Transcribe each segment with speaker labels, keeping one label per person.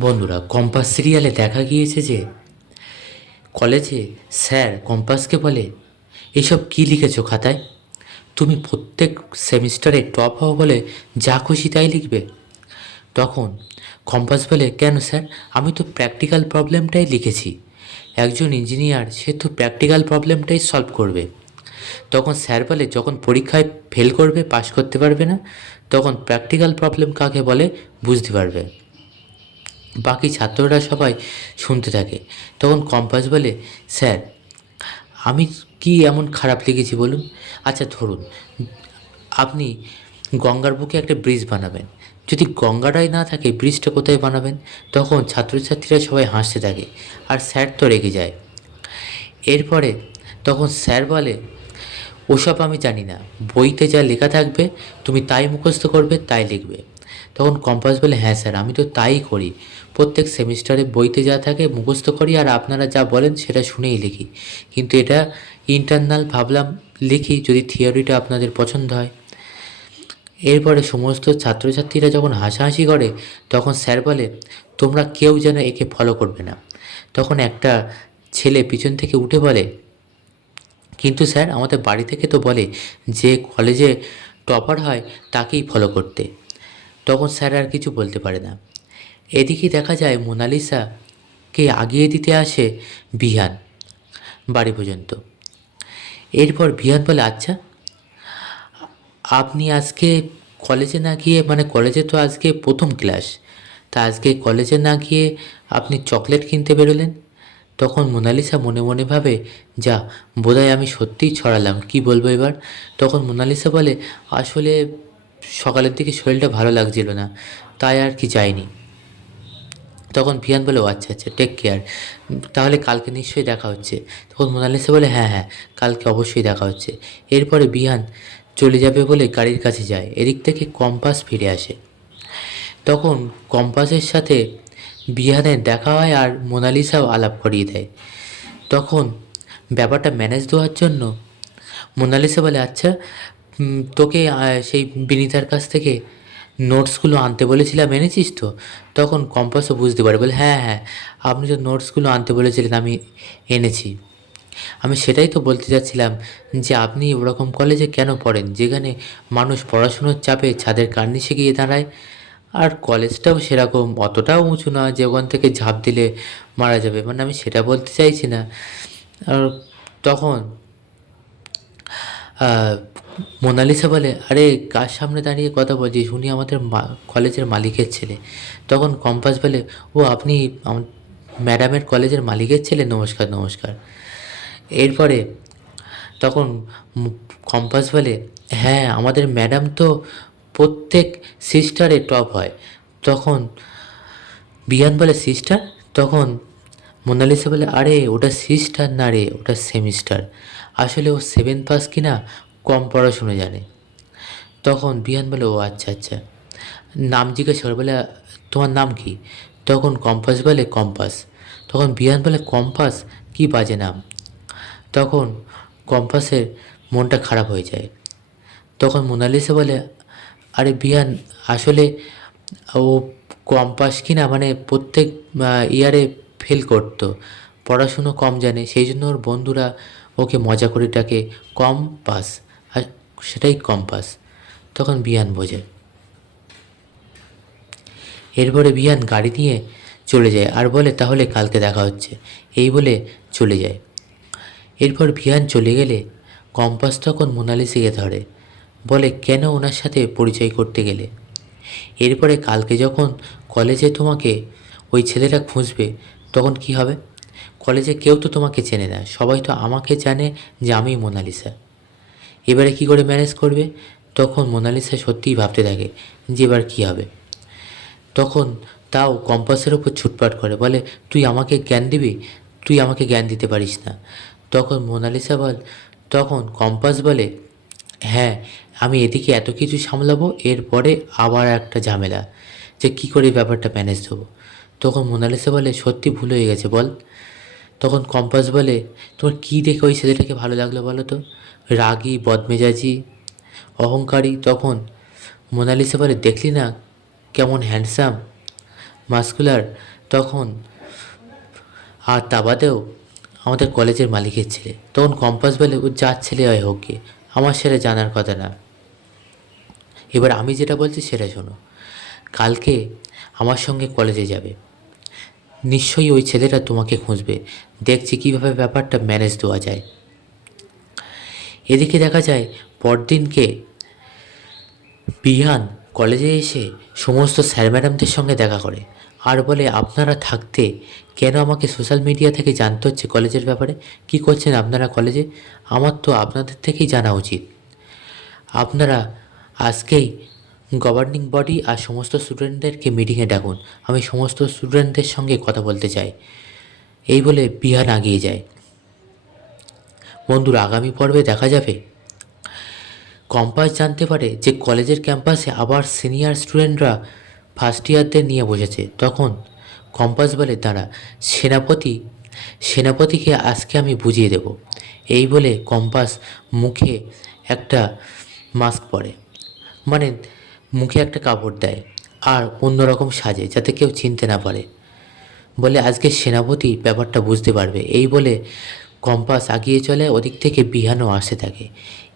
Speaker 1: বন্ধুরা, কম্পাস সিরিয়ালে দেখা গিয়েছে যে কলেজে স্যার কম্পাসকে বলে, এসব কী লিখেছো খাতায়? তুমি প্রত্যেক সেমিস্টারে টপ হও বলে যা খুশি তাই লিখবে। তখন কম্পাস বলে, কেন স্যার? আমি তো প্র্যাকটিক্যাল প্রবলেমটাই লিখেছি। একজন ইঞ্জিনিয়ার, সে তো প্র্যাকটিক্যাল প্রবলেমটাই সলভ করবে। তখন স্যার বলে, যখন পরীক্ষায় ফেল করবে, পাশ করতে পারবে না, তখন প্র্যাকটিক্যাল প্রবলেম কাকে বলে বুঝতে পারবে। বাকি ছাত্ররা সবাই শুনতে থাকে। তখন কম্পাস বলে, স্যার, আমি কি এমন খারাপ লিখেছি বলুন? আচ্ছা ধরুন, আপনি গঙ্গার বুকে একটা ব্রিজ বানাবেন। যদি গঙ্গাটাই না থাকে, ব্রিজটা কোথায় বানাবেন? তখন ছাত্রছাত্রীরা সবাই হাসতে থাকে, আর স্যার তো রেগে যায়। এরপরে তখন স্যার বলে, ওসব আমি জানি না। বইতে যা লেখা থাকবে, তুমি তাই মুখস্থ করবে, তাই লিখবে। তখন কম্পাস বলে হ্যাঁ স্যার, আমি তো তাই করি। প্রত্যেক সেমিস্টারে বইতে যা থাকে মুখস্থ করি আর আপনারা যা বলেন সেটা শুনেই লিখি। কিন্তু এটা ইন্টারনাল ভাবলাম লিখি যদি থিওরিটা আপনাদের পছন্দ হয়। এরপরে সমস্ত ছাত্রছাত্রীরা যখন হাসাহাসি করে, তখন স্যার বলে, তোমরা কেউ যেন একে ফলো করবে না। তখন একটা ছেলে পিছন থেকে উঠে বলে, কিন্তু স্যার, আমাদের বাড়ি থেকে তো বলে, যে কলেজে টপার হয়, তাকেই ফলো করতে। তখন স্যার আর কিছু বলতে পারে না। এদিকে দেখা যায় মোনালিসাকে আগিয়ে দিতে আসে বিহান, বাড়ি পর্যন্ত। এরপর বিহান বলে আচ্ছা আপনি আজকে কলেজে না গিয়ে মানে কলেজে তো আজকে প্রথম ক্লাস, তা আজকে কলেজে না গিয়ে আপনি চকলেট কিনতে বেরোলেন? তখন মোনালিসা মনে মনে ভাবে, যা, বোধহয় আমি সত্যিই ছড়ালাম, কি বলব এবার? তখন মোনালিসা বলে, আসলে সকালের দিকে শরীরটা ভালো লাগছিল না, তাই আর কি যায়নি তখন ভিয়ান বলে, ও আচ্ছা আচ্ছা টেক কেয়ার তাহলে কালকে নিশ্চয়ই দেখা হচ্ছে। তখন মোনালিসা বলে হ্যাঁ হ্যাঁ কালকে অবশ্যই দেখা হচ্ছে। এরপরে বিহান চলে যাবে বলে গাড়ির কাছে যায়। এদিক থেকে কম্পাস ফিরে আসে। তখন কম্পাসের সাথে বিহানের দেখা হয় আর মোনালিসাও আলাপ করিয়ে দেয়। তখন ব্যাপারটা ম্যানেজ দেওয়ার জন্য মোনালিসা বলে আচ্ছা তোকে সেই বিনিতার কাছ থেকে নোটসগুলো আনতে বলেছিলাম, এনেছিস তো? তখন কম্পাসও বুঝতে পারে, বলে হ্যাঁ হ্যাঁ আপনি যে নোটসগুলো আনতে বলেছিলেন, আমি এনেছি। আমি সেটাই তো বলতে চাচ্ছিলাম যে, আপনি ওরকম কলেজে কেন পড়েন? যেখানে মানুষ পড়াশুনোর চাপে ছাদের কার্নিশে গিয়ে দাঁড়ায়। আর কলেজটাও সেরকম অতটাও উঁচু না যে, ওখান থেকে ঝাঁপ দিলে মারা যাবে। মানে আমি সেটা বলতে চাইছি না। আর তখন মোনালিসা বলে, আরে, কার সামনে দাঁড়িয়ে কথা বলছিস? উনি আমাদের কলেজের মালিকের ছেলে। তখন কম্পাস বলে, ও, আপনি ম্যাডামের কলেজের মালিকের ছেলে? নমস্কার নমস্কার। এরপরে তখন কম্পাস বলে হ্যাঁ আমাদের ম্যাডাম তো প্রত্যেক সিস্টারে টপ হয়। তখন বিয়ান বলে, সিস্টার? তখন মোনালিসা বলে, আরে, ওটা সিস্টার না রে, ওটা সেমিস্টার। আসলে ও সেভেন পাস কিনা? কম পড়াশুনো জানে। তখন বিহান বলে, ও আচ্ছা আচ্ছা। নাম জিজ্ঞেস করে, বলে, তোমার নাম কি? তখন কম্পাস বলে, কম্পাস। তখন বিহান বলে, কম্পাস? কি বাজে নাম? তখন কম্পাসের মনটা খারাপ হয়ে যায়। তখন মোনালিসা বলে, আরে বিহান, আসলে ও কম্পাস কিনা মানে প্রত্যেক ইয়ারে ফেল করতো। পড়াশুনো কম জানে, সেই জন্য ওর বন্ধুরা ওকে মজা করে ডাকে কম পাস সেটাই কম্পাস। তখন বিয়ান বোঝে। এরপরে বিয়ান গাড়ি নিয়ে চলে যায় আর বলে, তাহলে কালকে দেখা হচ্ছে। এই বলে চলে যায়। এরপর ভিয়ান চলে গেলে কম্পাস তখন মোনালিসাকে ধরে। বলে, কেন ওনার সাথে পরিচয় করতে গেলে? এরপরে কালকে যখন কলেজে তোমাকে ওই ছেলেটা খুঁজবে, তখন কি হবে? কলেজে কেউ তো তোমাকে চেনে না। সবাই তো আমাকে জানে যে আমি মোনালিসা। এবারে কি করে ম্যানেজ করবে? তখন মোনালিসা সত্যিই ভাবতে থাকে যে এবার কী হবে। তখন তাও কম্পাসের ওপর ছুটপাট করে, বলে, তুই আমাকে জ্ঞান দিবি? তুই আমাকে জ্ঞান দিতে পারিস না। তখন মোনালিসা বল, তখন কম্পাস বলে হ্যাঁ আমি এদিকে এত কিছু সামলাবো, এরপরে আবার একটা ঝামেলা। যে কী করে ব্যাপারটা ম্যানেজ দেবো তখন মোনালিসা বলে, সত্যি ভুল হয়ে গেছে, বল। তখন কম্পাস বলে, তোমার কী দেখে ওই ছেলেটাকে ভালো লাগল বলো তো? রাগী, বদমেজাজি, অহংকারী তখন মোনালিসা বলে, দেখলি না কেমন হ্যান্ডসাম মাস্কুলার তখন আর তা বাদেও আমাদের কলেজের মালিকের ছেলে। তখন কম্পাস বলে, ও যার ছেলে হয় হোক গিয়ে আমার সেটা জানার কথা না। এবার আমি যেটা বলছি সেটা শোনো। কালকে আমার সঙ্গে কলেজে যাবে। নিশ্চয়ই ওই ছেলেটা তোমাকে খুঁজবে। দেখছি কীভাবে ব্যাপারটা ম্যানেজ দেওয়া যায়। এদিকে দেখা যায়, পরদিনকে বিহান কলেজে এসে সমস্ত স্যার ম্যাডামদের সঙ্গে দেখা করে। আর বলে, আপনারা থাকতে কেন আমাকে সোশ্যাল মিডিয়া থেকে জানতে হচ্ছে কলেজের ব্যাপারে? কি করছেন আপনারা কলেজে? আমার তো আপনাদের থেকেই জানা উচিত। আপনারা আজকেই গভর্নিং বডি আর সমস্ত স্টুডেন্টদেরকে মিটিংয়ে ডাকুন। আমি সমস্ত স্টুডেন্টদের সঙ্গে কথা বলতে চাই। এই বলে বিহান আগিয়ে যায়। বন্ধুরা, আগামী পর্বে দেখা যাবে। কম্পাস জানতে পারে যে কলেজের ক্যাম্পাসে আবার সিনিয়র স্টুডেন্টরা ফার্স্ট ইয়ারদের নিয়ে বসেছে। তখন কম্পাস বলে, দাঁড়া, সেনাপতি, সেনাপতিকে আজকে আমি বুঝিয়ে দেব। এই বলে কম্পাস মুখে একটা মাস্ক পরে। মানে মুখে একটা কাপড় দেয় আর অন্যরকম সাজে যাতে কেউ চিনতে না পারে। বলে, আজকে সেনাপতি ব্যাপারটা বুঝতে পারবে। এই বলে কম্পাস আগিয়ে চলে, ওদিক থেকে বিহানও আসতে থাকে।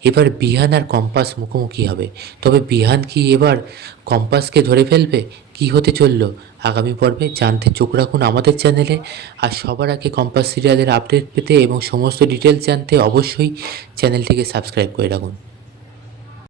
Speaker 1: এবার বিহান আর কম্পাস মুখোমুখি হবে। তবে বিহান কি এবার কম্পাসকে ধরে ফেলবে? কি হতে চলল? আগামী পর্বে জানতে চোখ রাখুন আমাদের চ্যানেলে। আর সবার আগে কম্পাস সিরিয়ালের আপডেট পেতে এবং সমস্ত ডিটেলস জানতে অবশ্যই চ্যানেলটিকে সাবস্ক্রাইব করে রাখুন।